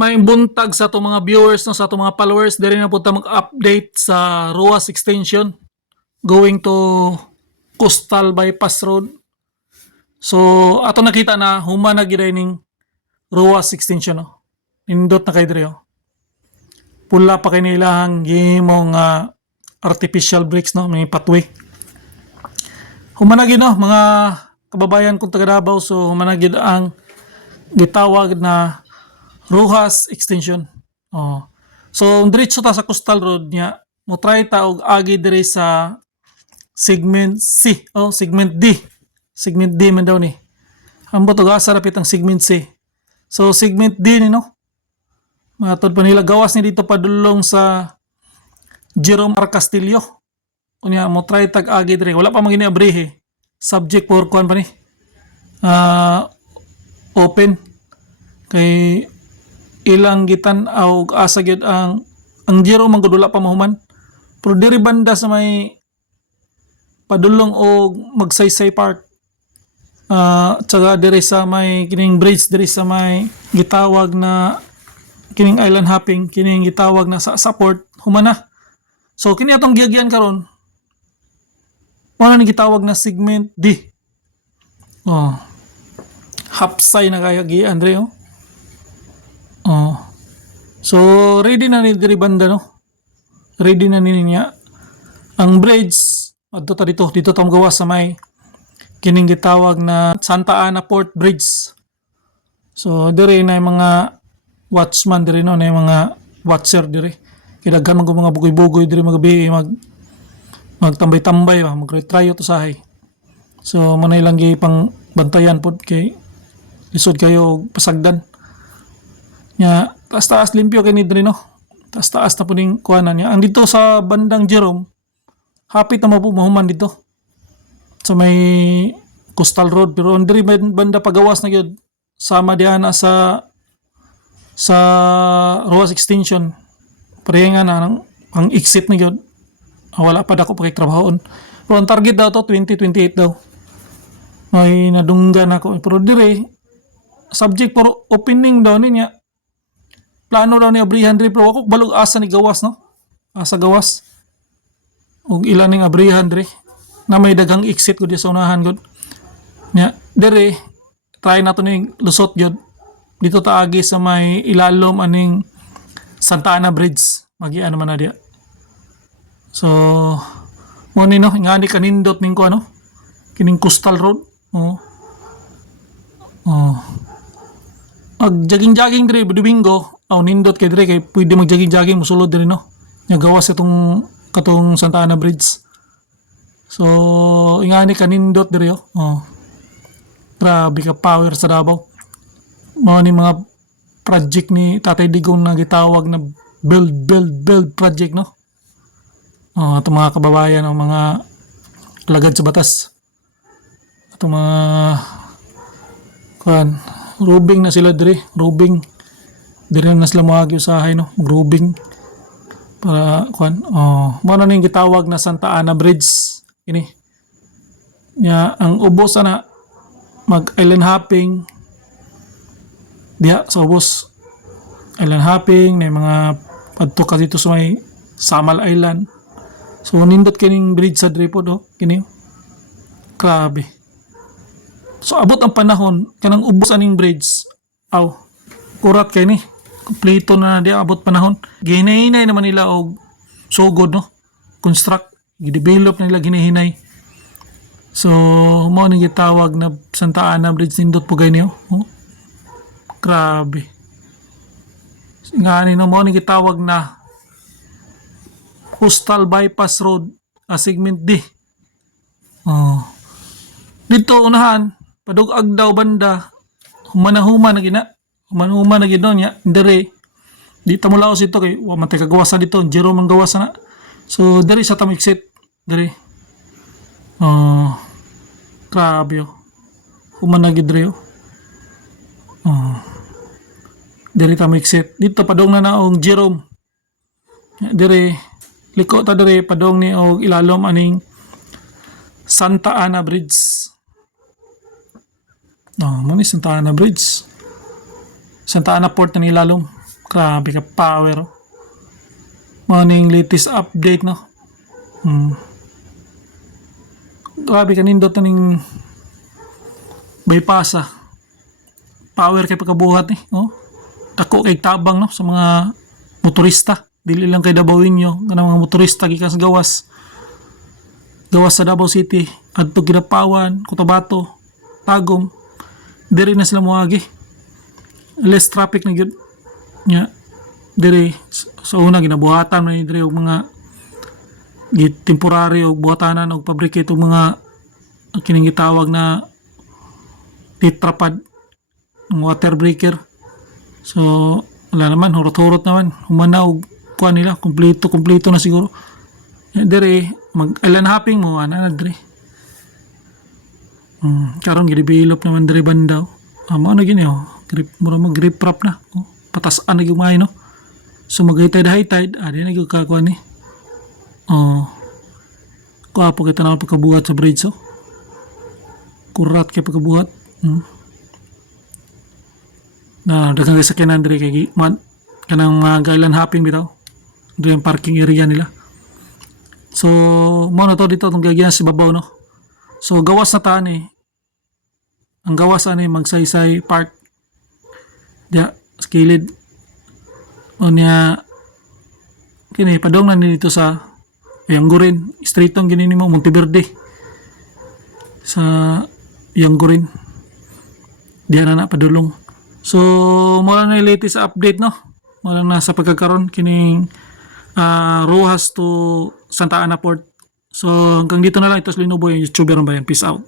May buntag sa itong mga viewers, no, sa itong mga followers, diri na po mag-update sa ROAS extension going to Coastal Bypass Road. So, ato nakita na human na gid ning ROAS extension, no. Nindot na kay diri, oh. Pula pa kay nilang gihimong artificial brakes, no, may pathway. Human na gid, no, mga kababayan kong taga Davao, so human na gid ang gitawag na ROAS extension. Oh. So diretso ta sa Coastal Road niya, mo try ta og agi diri sa segment C, segment D. Segment D man daw ni. Ambot og asa rapit ang segment C. So segment D ni, no. Matod pa nila gawas ni dito padulong sa Jerome R. Castillo. Unya mo try tag agi diri, wala pa magini abrihe. Subject for kuan pa ni. Open kay ilang gitan og asa gyud ang Jerome man gud wala pa mahuman. Pero diri banda sa may padulong og Magsaysay Park, tsaga diri sa may kining bridge diri sa may gitawag na kining island hopping, kining gitawag na sa support humana. So kini atong giyagyan karon wala ni gitawag na segment D. Hapsay na kaya gi Andre, oh. So ready na ni diri banda, no. Ready na ni niya ang bridge adto ta dito ta gawa sa may kining gitawag na Santa Ana Port Bridge. So diri na yung mga watchman diri, no, na yung mga watcher diri. Kidaghan man ko mga bugoy-bugoy diri magabi magtambay-tambay, mag-retry to sahay. So manay lang gi pang bantayan pod kay lisod kayo pasagdan. Nya taas-taas limpyo kay ni diri, no. Taas-taas na po ning kuanan niya. Ang dito sa bandang Jerome, hapit na mahuman dito. So may Coastal Road, pero andiri banda pagawas na gyud sama diana sa ROAS extension. Pareha na ang exit na gyud. Wala pa dako pa kay trabahon. Pero ang target daw to 2028 daw. May nadunggan ako. Pero dire subject for opening daw niya. Plano daw ni abrihan diri, pero ako balog asa ni gawas, no. Asa gawas. Og ilan ning abrihan diri na may daghang exit gud sa unahan gud. Nya dire try nato ning lusot gyud. Dito ta agi sa may ilalom aning Santa Ana Bridge. Magian man na dia. So mo ni, no, ngani kanindot ning ko ano kining Coastal Road. Ag jogging diri Domingo, nindot kay diri kay pwede mag jogging musulod diri, no. Nya gawas itong katong Santa Ana Bridge. So ingani kanindot diri, grabe ka power sa Davao. Mao ni mga project ni Tatay Digong na gitawag na build project, no. Atong mga kababayan o mga lagad sa batas. Atong mga rubing na sila diri, rubing. Diri na sila moagi usahay, no, mag-rubing para mo na ning gitawag na Santa Ana Bridge ini. Nya ang ubos na mag-island hopping diha sa ubos. Island hopping na mga padto ka dito sa may Samal Island. So nindot kining bridge sa diri pod, kini. Grabe. So abot ang panahon kanang ubos aning bridge. Kurat kay ni. Kompleto na di abot panahon. Ginahinay naman nila og sugod, no. Construct, gi-develop na nila ginahinay. So mo ni gitawag na Santa Ana Bridge nindot po gay niyo. Grabe. Ngani no mo ni gitawag na Coastal Bypass Road, segment D. Dito unahan padug-ag daw banda human na gina. Human na gid niya diri. Di ta mulaos ito kay wa man tay kagawasan dito, Jerome ang gawasan na. So diri sa tam exit diri. Grabe. Human na gid diri. Diri ta exit. Dito padong na og Jerome. Diri liko ta diri padong ni og ilalom aning Santa Ana Bridge. Mo ni Santa Ana Bridge. Santa Ana Port na nilalom. Grabe ka power. Morning latest update no. Grabe ka nindot na ning bypassa. Power kay pagkabuhat no. Dako kay tabang no sa mga motorista. Dili lang kay Davao-inyo, kanang mga motorista gikan sa gawas. Gawas sa Davao City, adto Kidapawan, Cotabato, Tagum. Diri na sila moagi. Less traffic na gyud. Nya diri sa una ginabuhatan na diri og mga temporary og buhatanan og pabrikate og mga kining gitawag na tetrapad water breaker. So wala naman, hurot-hurot naman, humana og kuha nila, kompleto na siguro. Dere, mag-island hopping mo, ana na dere. Karon gidevelop naman dere bandaw. Amo na gini grip, mura mo grip prop na. Patas-an na gumay no. So mag-high-tide, adi na kakuha ni. Kuha po kita na pagkabuhat sa bridge Kurat kay pagkabuhat. Na daghang kay sakyanan dere kay kanang mga island hopping bitaw. Dito yung parking area nila. So, mo na to dito itong gagyan sa babaw, no? So, gawas na taan Ang gawas magsaysay park. Diya, skilid. O niya, kini, padong na dito sa Yanggurin. Street ang ginini mo, Monteverde. Sa Yanggurin. Diya na padulong. So, mula na yung latest update, no? Mula na sa pagkakaroon, kining Rojas to Santa Ana Port. So hanggang dito na lang. Ito si Linoboy, YouTuber ng bayan. Peace out.